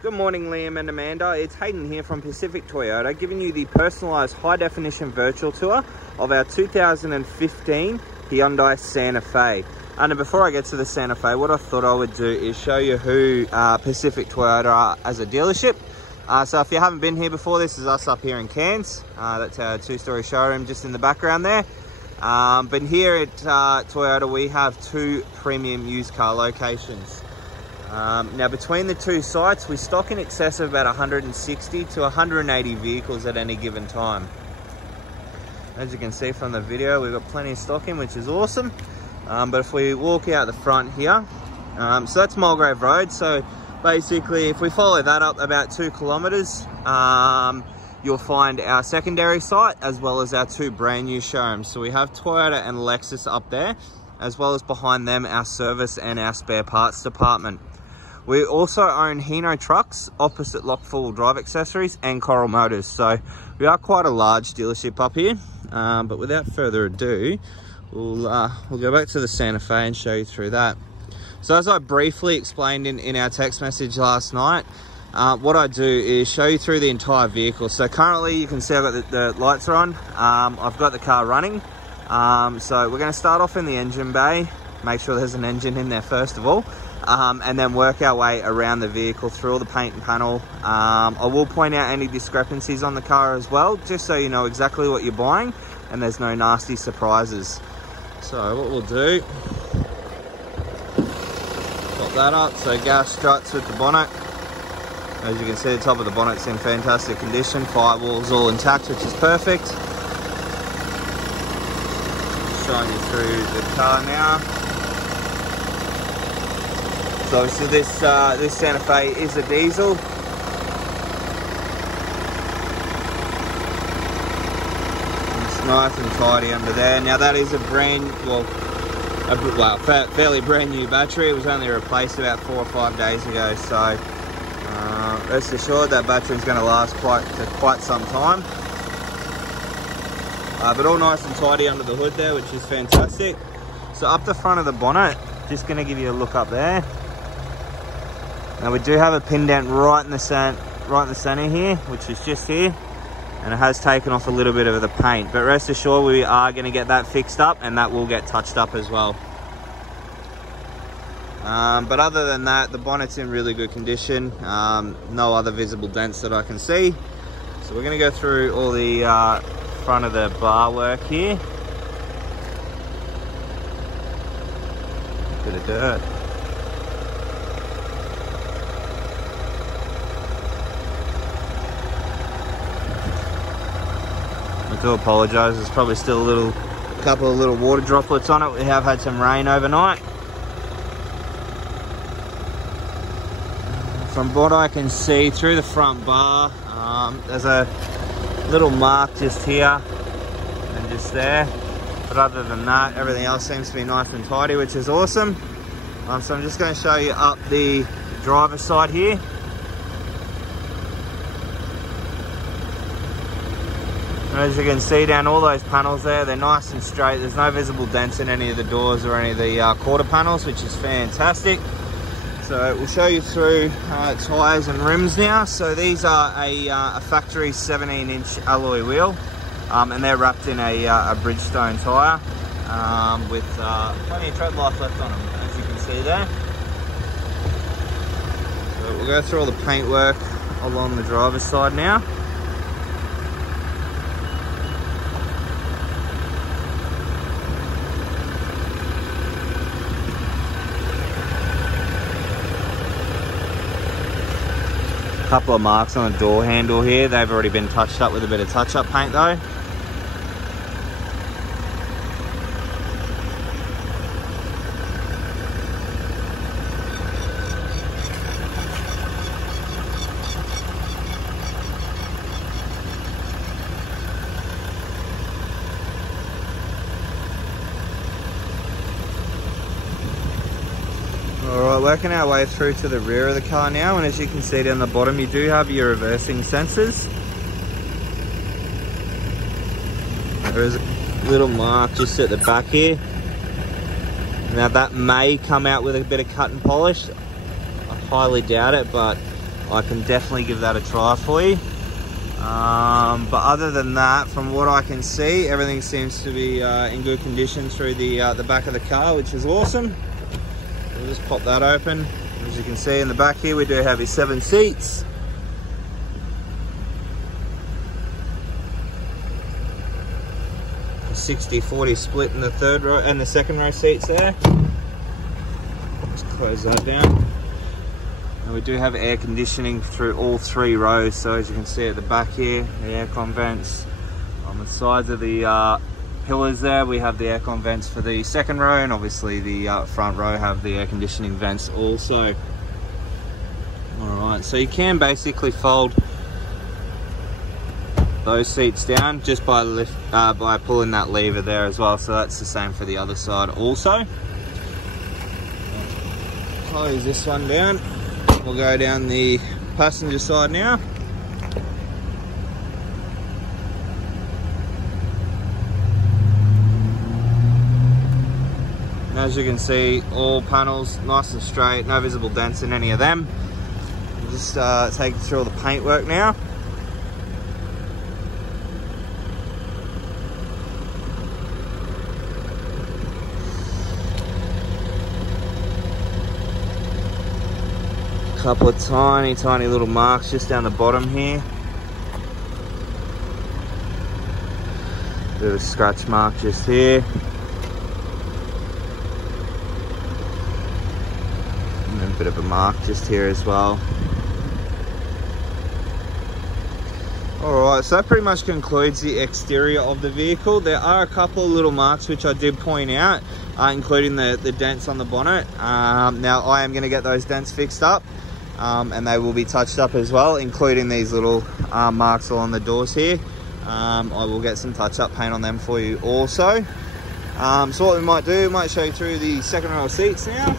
Good morning, Liam and Amanda. It's Hayden here from Pacific Toyota, giving you the personalised high-definition virtual tour of our 2015 Hyundai Santa Fe. And before I get to the Santa Fe, what I thought I would do is show you who Pacific Toyota are as a dealership. So if you haven't been here before, this is us up here in Cairns. That's our two-storey showroom just in the background there. But here at Toyota, we have two premium used car locations. Now between the two sites, we stock in excess of about 160 to 180 vehicles at any given time. As you can see from the video, we've got plenty of stock in, which is awesome. But if we walk out the front here, so that's Mulgrave Road. So basically, if we follow that up about 2 kilometers, you'll find our secondary site as well as our two brand new showrooms. So we have Toyota and Lexus up there, as well as behind them our service and our spare parts department. We also own Hino trucks opposite Lock 4-wheel drive accessories and Coral Motors. So we are quite a large dealership up here. But without further ado, we'll go back to the Santa Fe and show you through that. So as I briefly explained in our text message last night, what I do is show you through the entire vehicle. So currently you can see I've got the lights are on. I've got the car running. So we're going to start off in the engine bay, make sure there's an engine in there first of all, and then work our way around the vehicle through all the paint and panel. I will point out any discrepancies on the car as well, just so you know exactly what you're buying and there's no nasty surprises. So what we'll do, pop that up, so gas struts with the bonnet. As you can see, the top of the bonnet's in fantastic condition, firewall's all intact, which is perfect. Showing you through the car now. So obviously this Santa Fe is a diesel. It's nice and tidy under there. Now that is a fairly brand new battery. It was only replaced about 4 or 5 days ago. So rest assured that battery is going to last quite some time. But all nice and tidy under the hood there, which is fantastic. So up the front of the bonnet, just going to give you a look up there. Now we do have a pin dent right in the center here, which is just here, and it has taken off a little bit of the paint. But rest assured, we are going to get that fixed up, and that will get touched up as well. But other than that, the bonnet's in really good condition. No other visible dents that I can see. So we're going to go through all the front of the bar work here. Bit of dirt. I do apologise, there's probably still a couple of little water droplets on it. We have had some rain overnight. From what I can see through the front bar, there's a little mark just here and just there. But other than that, everything else seems to be nice and tidy, which is awesome. So I'm just going to show you up the driver's side here. As you can see down all those panels there, they're nice and straight. There's no visible dents in any of the doors or any of the quarter panels, which is fantastic. So we'll show you through tyres and rims now. So these are a factory 17-inch alloy wheel, and they're wrapped in a Bridgestone tyre with plenty of tread life left on them, as you can see there. So we'll go through all the paintwork along the driver's side now. Couple of marks on the door handle here. They've already been touched up with a bit of touch-up paint though. Alright, working our way through to the rear of the car now, and as you can see down the bottom, you do have your reversing sensors. There is a little mark just at the back here. Now that may come out with a bit of cut and polish. I highly doubt it, but I can definitely give that a try for you. But other than that, from what I can see, everything seems to be in good condition through the back of the car, which is awesome. We'll just pop that open. As you can see in the back here, we do have your 7 seats. A 60-40 split in the third row and the second row seats there. Let's close that down. And we do have air conditioning through all 3 rows. So as you can see at the back here, the aircon vents. On the sides of the pillars there, we have the aircon vents for the second row, and obviously the front row have the air conditioning vents also. Alright, so you can basically fold those seats down just by pulling that lever there as well. So that's the same for the other side also. Close this one down. We'll go down the passenger side now. And as you can see, all panels nice and straight, no visible dents in any of them. We'll just take you through all the paintwork now. Couple of tiny little marks just down the bottom here. Bit of a scratch mark just here. And then a bit of a mark just here as well. Alright, so that pretty much concludes the exterior of the vehicle. There are a couple of little marks which I did point out, including the dents on the bonnet. Now I am going to get those dents fixed up. And they will be touched up as well, including these little marks along the doors here. I will get some touch-up paint on them for you also. So what we might do, we might show you through the second row of seats now.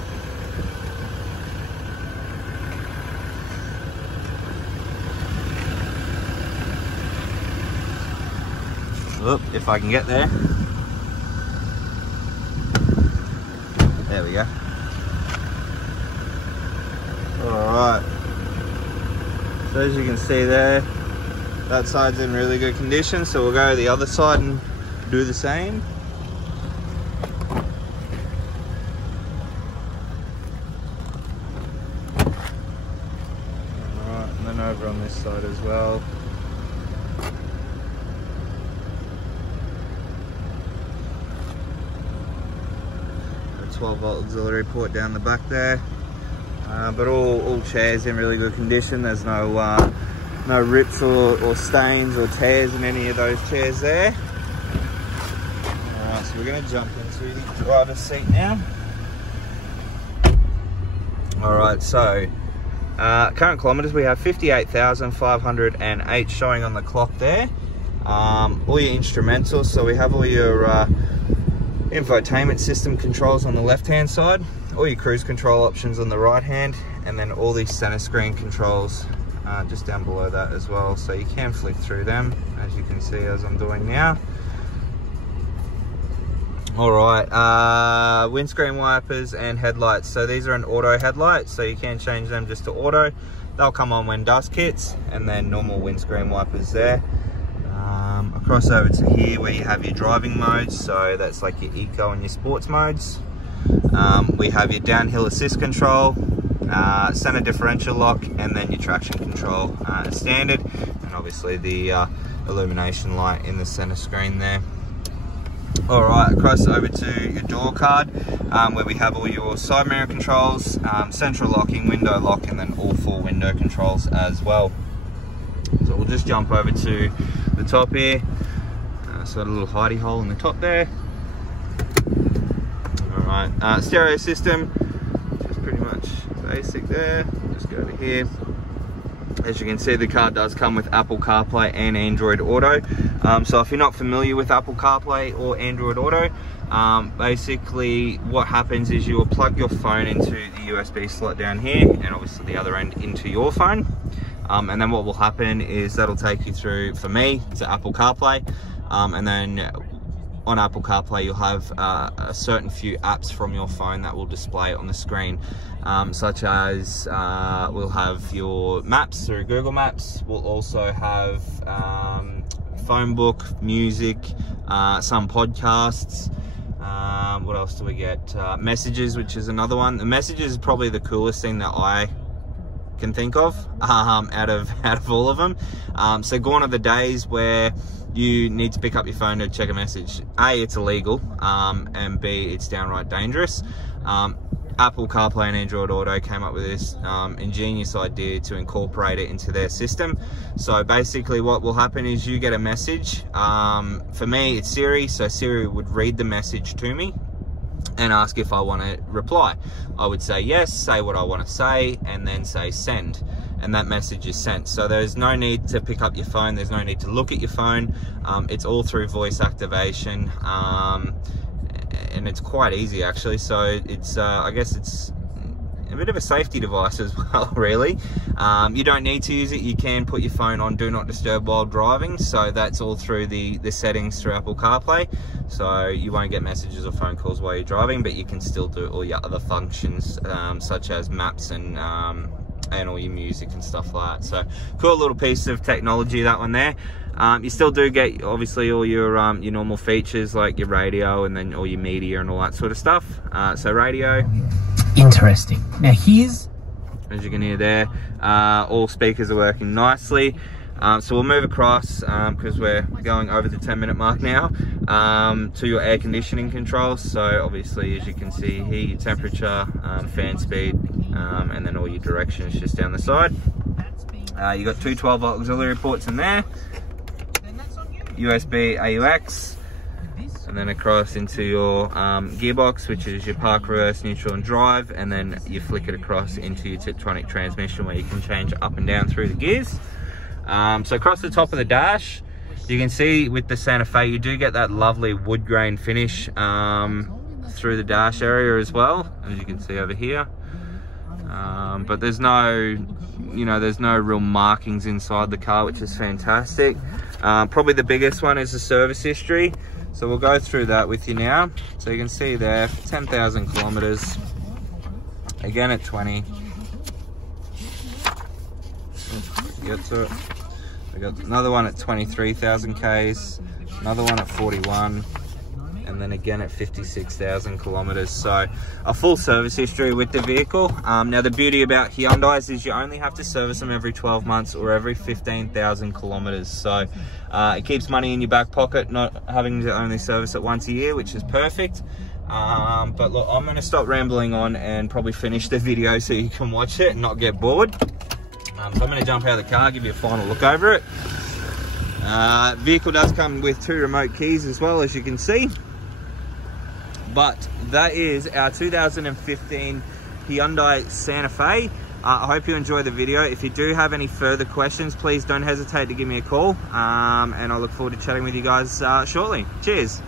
Oop, if I can get there. There we go. Alright, so as you can see there, that side's in really good condition, so we'll go to the other side and do the same. Alright, and then over on this side as well. A 12-volt auxiliary port down the back there. But all chairs in really good condition. There's no rips or stains or tears in any of those chairs there. Alright, so we're going to jump into the driver's seat now. Alright, so current kilometres, we have 58,508 showing on the clock there. All your instrumentals, so we have all your infotainment system controls on the left hand side, all your cruise control options on the right hand, and then all these center screen controls just down below that as well, so you can flick through them as you can see as I'm doing now. Alright, windscreen wipers and headlights, so these are an auto headlight, so you can change them just to auto. They'll come on when dusk hits, and then normal windscreen wipers there. Across over to here where you have your driving modes, so that's like your eco and your sports modes. We have your downhill assist control, center differential lock, and then your traction control standard, and obviously the illumination light in the center screen there. Alright, across over to your door card, where we have all your side mirror controls, central locking, window lock, and then all 4 window controls as well. So we'll just jump over to the top here. So a little hidey hole in the top there. Alright, stereo system, just pretty much basic there. Just go to here. As you can see, the car does come with Apple CarPlay and Android Auto. So if you're not familiar with Apple CarPlay or Android Auto, basically what happens is you will plug your phone into the USB slot down here, and obviously the other end into your phone. And then what will happen is that'll take you through, for me, to Apple CarPlay. And then on Apple CarPlay, you'll have a certain few apps from your phone that will display on the screen, such as we'll have your maps through Google Maps. We'll also have phone book, music, some podcasts. What else do we get? Messages, which is another one. The messages is probably the coolest thing that I can think of out of all of them. So gone are the days where you need to pick up your phone to check a message. A, it's illegal, and B, it's downright dangerous. Apple CarPlay and Android Auto came up with this ingenious idea to incorporate it into their system. So basically what will happen is you get a message. For me, it's Siri, so Siri would read the message to me and ask if I want to reply. I would say yes, say what I want to say, and then say send, and that message is sent. So there's no need to pick up your phone, there's no need to look at your phone. It's all through voice activation, and it's quite easy actually. So it's I guess it's a bit of a safety device as well, really. You don't need to use it. You can put your phone on Do Not Disturb while driving, so that's all through the settings through Apple CarPlay, so you won't get messages or phone calls while you're driving, but you can still do all your other functions, such as maps and all your music and stuff like that. So cool little piece of technology, that one there. You still do get obviously all your normal features like your radio and then all your media and all that sort of stuff. So radio, interesting. Now here's, as you can hear there, all speakers are working nicely. So we'll move across, because we're going over the 10-minute mark now, to your air conditioning controls. So obviously, as you can see here, your temperature, fan speed, and then all your directions just down the side. You've got two 12-volt auxiliary ports in there, USB AUX, and then across into your gearbox, which is your park, reverse, neutral and drive, and then you flick it across into your Tiptronic transmission where you can change up and down through the gears. So across the top of the dash, you can see with the Santa Fe, you do get that lovely wood grain finish through the dash area as well, as you can see over here. But there's no, there's no real markings inside the car, which is fantastic. Probably the biggest one is the service history. So we'll go through that with you now. So you can see there, 10,000 kilometers. Again at 20. Get to it. We got another one at 23,000 Ks, another one at 41, and then again at 56,000 kilometers. So a full service history with the vehicle. Now the beauty about Hyundais is you only have to service them every 12 months or every 15,000 kilometers. So it keeps money in your back pocket, not having to only service it once a year, which is perfect. But look, I'm going to stop rambling on and probably finish the video so you can watch it and not get bored. So I'm going to jump out of the car, give you a final look over it. Vehicle does come with 2 remote keys as well, as you can see. But that is our 2015 Hyundai Santa Fe. I hope you enjoyed the video. If you do have any further questions, please don't hesitate to give me a call. And I look forward to chatting with you guys shortly. Cheers.